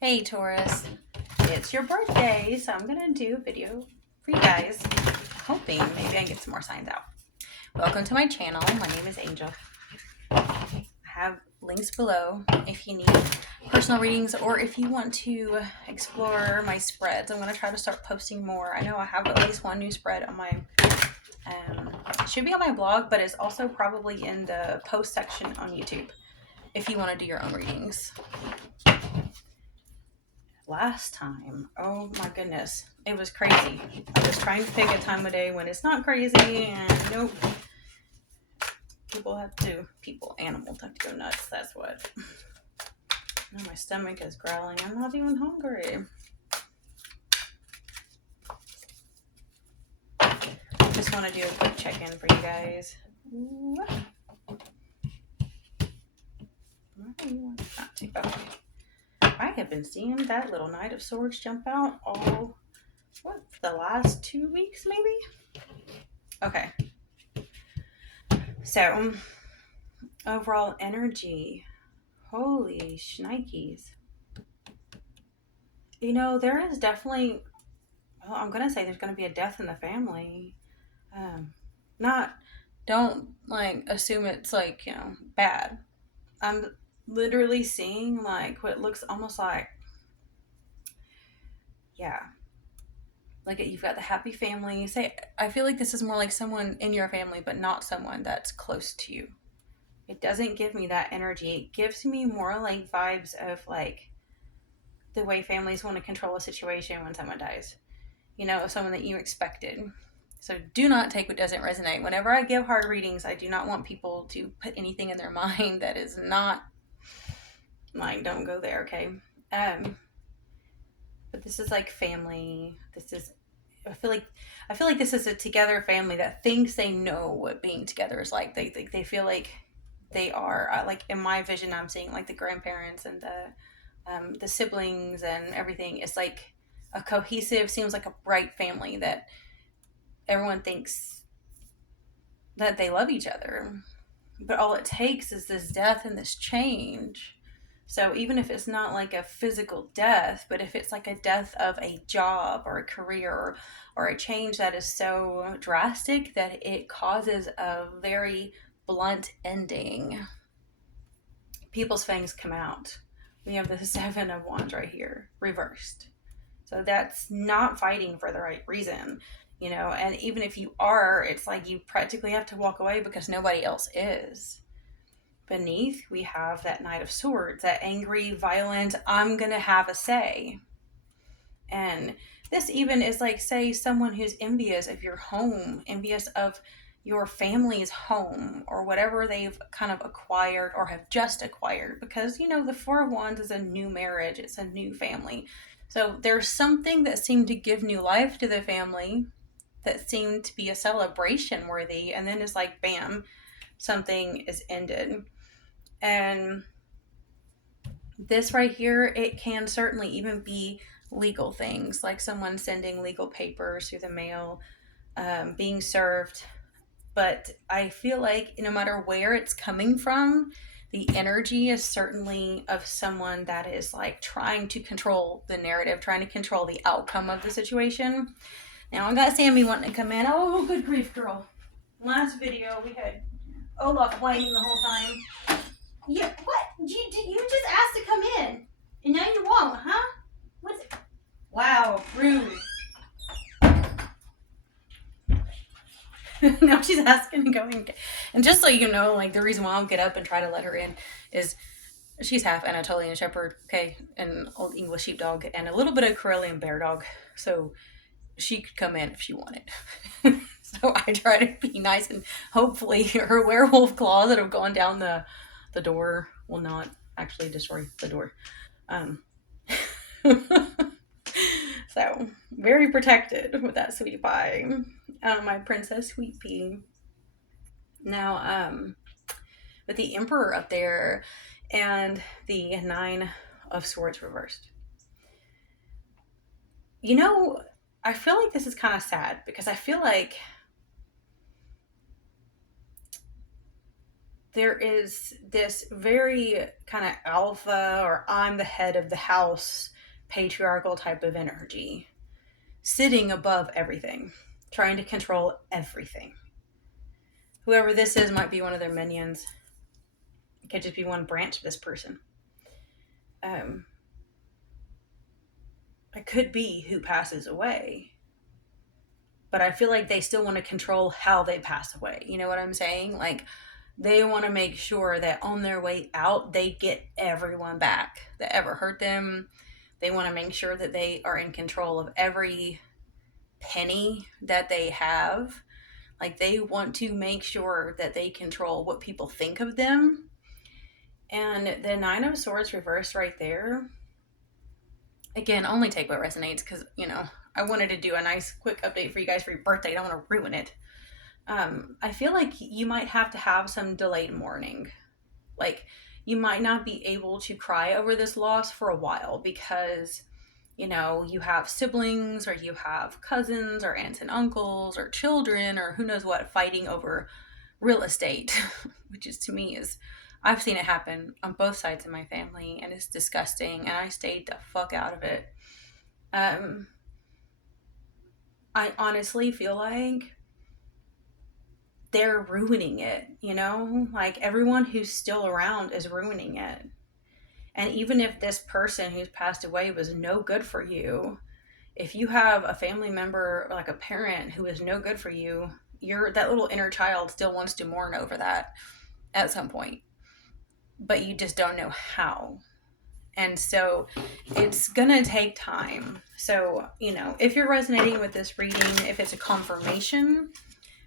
Hey Taurus, it's your birthday, so I'm gonna do a video for you guys, hoping maybe I can get some more signs out. Welcome to my channel. My name is Angel. I have links below if you need personal readings or if you want to explore my spreads. I'm gonna try to start posting more. I know I have at least one new spread on my it should be on my blog, but it's also probably in the post section on YouTube if you want to do your own readings. Last time, oh my goodness, it was crazy. I was trying to pick a time of day when it's not crazy, and nope. Animals have to go nuts. That's what. Now my stomach is growling. I'm not even hungry. Just want to do a quick check-in for you guys. Not too bad. I have been seeing that little Knight of Swords jump out for the last 2 weeks, maybe? Okay. So, overall energy. Holy shnikes. You know, there is definitely, well, I'm going to say there's going to be a death in the family. Don't assume it's bad. I'm literally seeing what looks almost like, you've got the happy family. I feel like this is more like someone in your family, but not someone that's close to you. It doesn't give me that energy. It gives me more like vibes of the way families want to control a situation when someone dies. Someone that you expected. So do not take what doesn't resonate. Whenever I give hard readings, I do not want people to put anything in their mind that is not don't go there, okay? But this is like family. I feel like this is a together family that thinks they know what being together is like. They feel like they are in my vision. I'm seeing the grandparents and the siblings and everything. It's like a cohesive, seems like a bright family that everyone thinks that they love each other. But all it takes is this death and this change. So even if it's not like a physical death, but if it's like a death of a job or a career or a change that is so drastic that it causes a very blunt ending, people's fangs come out. We have the Seven of Wands right here, reversed. So that's not fighting for the right reason, and even if you are, it's like you practically have to walk away because nobody else is. Beneath, we have that Knight of Swords, that angry, violent, I'm going to have a say. And this even is say, someone who's envious of your home, envious of your family's home or whatever they've kind of acquired or have just acquired. Because, the Four of Wands is a new marriage, it's a new family. So there's something that seemed to give new life to the family that seemed to be a celebration worthy. And then it's like, bam, something is ended. And this right here, it can certainly even be legal things, like someone sending legal papers through the mail, being served. But I feel like no matter where it's coming from, the energy is certainly of someone that is trying to control the narrative, trying to control the outcome of the situation. Now I got Sammy wanting to come in. Oh, good grief, girl. Last video we had Olaf whining the whole time. Yeah, what? You just asked to come in, and now you won't, huh? What's it? Wow, rude. Now she's asking to go in. And just so you know, the reason why I'll get up and try to let her in is she's half Anatolian Shepherd, okay, and Old English Sheepdog, and a little bit of Karelian Bear Dog, so she could come in if she wanted. So I try to be nice, and hopefully her werewolf claws that have gone down the door will not actually destroy the door. So very protected with that sweetie pie. My princess sweet pea. Now, with the Emperor up there and the Nine of Swords reversed. I feel like this is kind of sad because I feel like there is this very kind of alpha, or I'm the head of the house, patriarchal type of energy sitting above everything, trying to control everything. Whoever this is might be one of their minions. It could just be one branch of this person. Um, it could be who passes away, but I feel like they still want to control how they pass away. You know what I'm saying? Like, they want to make sure that on their way out, they get everyone back that ever hurt them. They want to make sure that they are in control of every penny that they have. Like, they want to make sure that they control what people think of them. And the Nine of Swords reversed right there. Again, only take what resonates, because, I wanted to do a nice quick update for you guys for your birthday. I don't want to ruin it. I feel like you might have to have some delayed mourning. Like, you might not be able to cry over this loss for a while because, you have siblings, or you have cousins or aunts and uncles or children or who knows what fighting over real estate, which is, to me, is, I've seen it happen on both sides of my family, and it's disgusting, and I stayed the fuck out of it. I honestly feel like they're ruining it, like, everyone who's still around is ruining it. And even if this person who's passed away was no good for you, if you have a family member, like a parent, who is no good for you, that little inner child still wants to mourn over that at some point, but you just don't know how. And so it's gonna take time. So, if you're resonating with this reading, if it's a confirmation,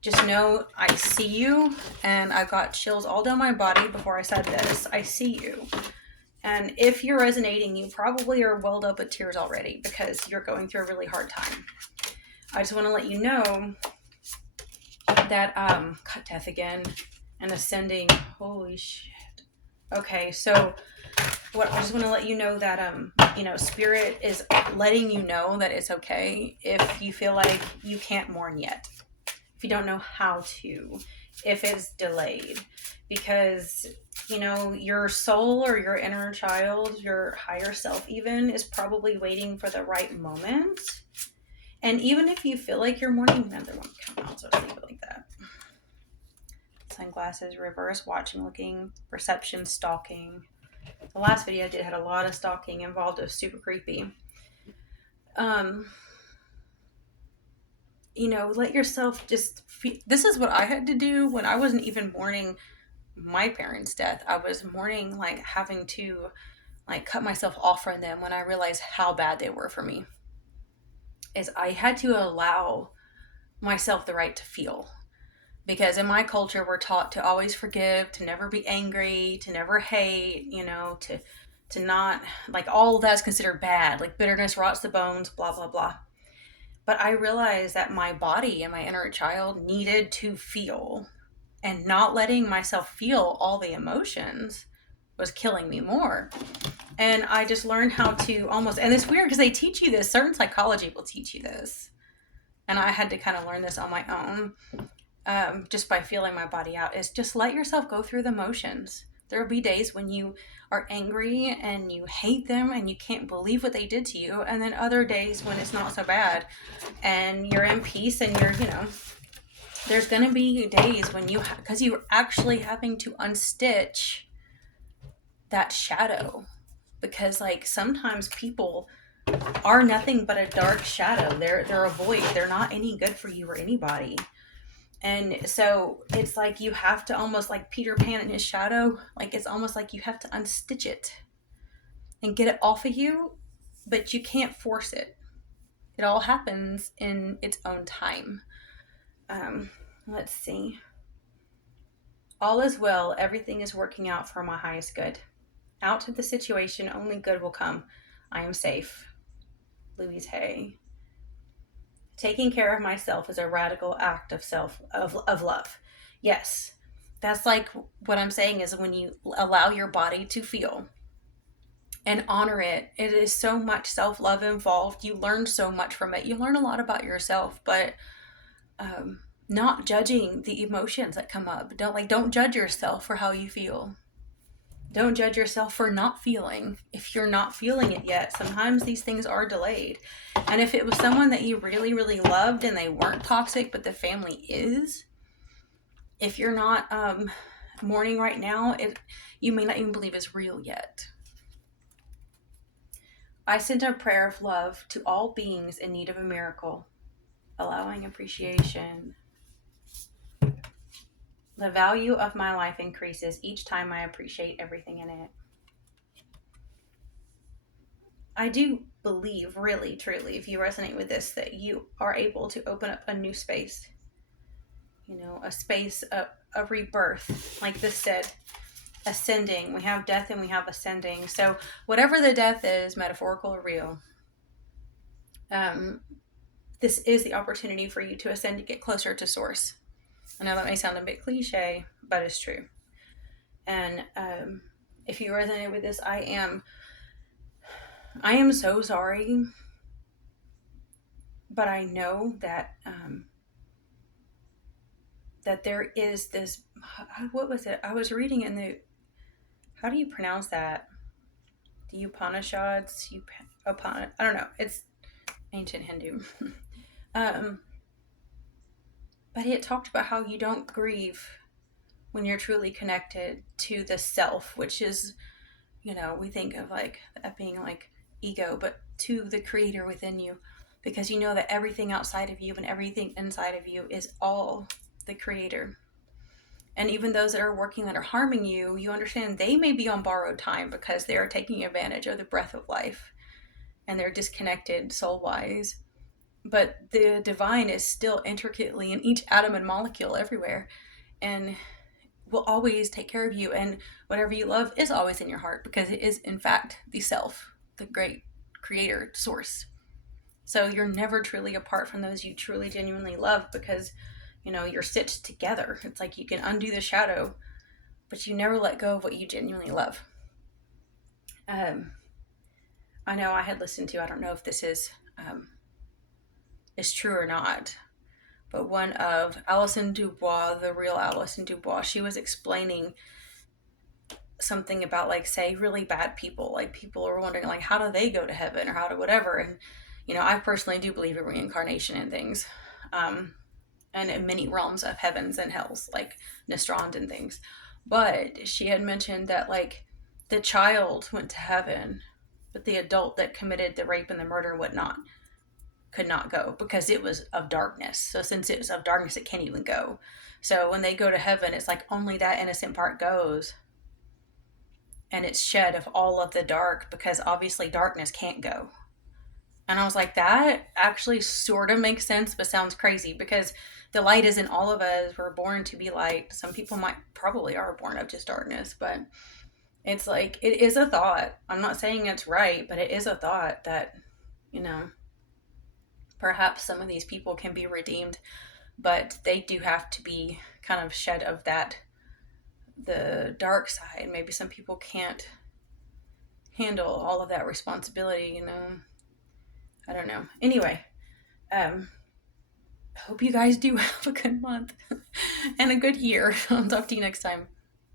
just know I see you, and I got chills all down my body before I said this. I see you. And if you're resonating, you probably are welled up with tears already because you're going through a really hard time. I just want to let you know that, cut death again and ascending. Holy shit. Okay, so I just want to let you know that, Spirit is letting you know that it's okay if you feel like you can't mourn yet. If you don't know how to, if it's delayed, because, your soul or your inner child, your higher self even, is probably waiting for the right moment. And even if you feel like you're mourning, another one come out, so I'll leave it like that. Sunglasses, reverse, watching, looking, perception, stalking. The last video I did had a lot of stalking involved. It was super creepy. Let yourself just feel. This is what I had to do when I wasn't even mourning my parents' death. I was mourning, like, having to, like, cut myself off from them when I realized how bad they were for me. Is I had to allow myself the right to feel. Because in my culture, we're taught to always forgive, to never be angry, to never hate, to not, like, all of that's considered bad. Like, bitterness rots the bones, blah, blah, blah. But I realized that my body and my inner child needed to feel, and not letting myself feel all the emotions was killing me more. And I just learned how to almost, and it's weird because they teach you this, certain psychology will teach you this. And I had to kind of learn this on my own, just by feeling my body out, is just let yourself go through the motions. There will be days when you are angry and you hate them and you can't believe what they did to you. And then other days when it's not so bad and you're in peace and you're, there's going to be days when because you're actually having to unstitch that shadow. Because, like, sometimes people are nothing but a dark shadow. They're a void. They're not any good for you or anybody. And so it's like you have to almost, like Peter Pan in his shadow, like, it's almost like you have to unstitch it and get it off of you, but you can't force it. It all happens in its own time. Let's see. All is well. Everything is working out for my highest good. Out of the situation, only good will come. I am safe. Louise Hay. Taking care of myself is a radical act of love. Yes. That's like what I'm saying is when you allow your body to feel and honor it, it is so much self-love involved. You learn so much from it. You learn a lot about yourself, but not judging the emotions that come up. Don't judge yourself for how you feel. Don't judge yourself for not feeling. If you're not feeling it yet, sometimes these things are delayed. And if it was someone that you really, really loved and they weren't toxic, but the family is, if you're not mourning right now, you may not even believe it's real yet. I send a prayer of love to all beings in need of a miracle, allowing appreciation. The value of my life increases each time I appreciate everything in it. I do believe, really, truly, if you resonate with this, that you are able to open up a new space. A space of rebirth. Like this said, ascending. We have death and we have ascending. So whatever the death is, metaphorical or real, this is the opportunity for you to ascend, to get closer to source. I know that may sound a bit cliche, but it's true. And if you resonate with this, I am so sorry, but I know that that there is this, what was it? I was reading in the, how do you pronounce that? The Upanishads? I don't know. It's ancient Hindu. But it talked about how you don't grieve when you're truly connected to the self, which is, we think of like that being like ego, but to the creator within you, because you know that everything outside of you and everything inside of you is all the creator. And even those that are working that are harming you, you understand they may be on borrowed time because they are taking advantage of the breath of life and they're disconnected soul wise. But the divine is still intricately in each atom and molecule everywhere and will always take care of you. And whatever you love is always in your heart because it is, in fact, the self, the great creator source. So you're never truly apart from those you truly genuinely love because you're stitched together. It's like you can undo the shadow, but you never let go of what you genuinely love. I know I had listened to, I don't know if this is true or not, but one of Alison Dubois, the real Alison Dubois, she was explaining something about, like, say, really bad people. Like, people are wondering, like, how do they go to heaven or how to whatever. And, I personally do believe in reincarnation and things. And in many realms of heavens and hells, like Nistrand and things. But she had mentioned that, like, the child went to heaven, but the adult that committed the rape and the murder and whatnot could not go because it was of darkness. So since it was of darkness, it can't even go. So when they go to heaven, it's like only that innocent part goes. And it's shed of all of the dark because obviously darkness can't go. And I was like, that actually sort of makes sense, but sounds crazy because the light isn't all of us. We're born to be light. Some people probably are born of just darkness, but it's like, it is a thought. I'm not saying it's right, but it is a thought that, perhaps some of these people can be redeemed, but they do have to be kind of shed of that, the dark side. Maybe some people can't handle all of that responsibility, I don't know. Anyway, hope you guys do have a good month and a good year. I'll talk to you next time.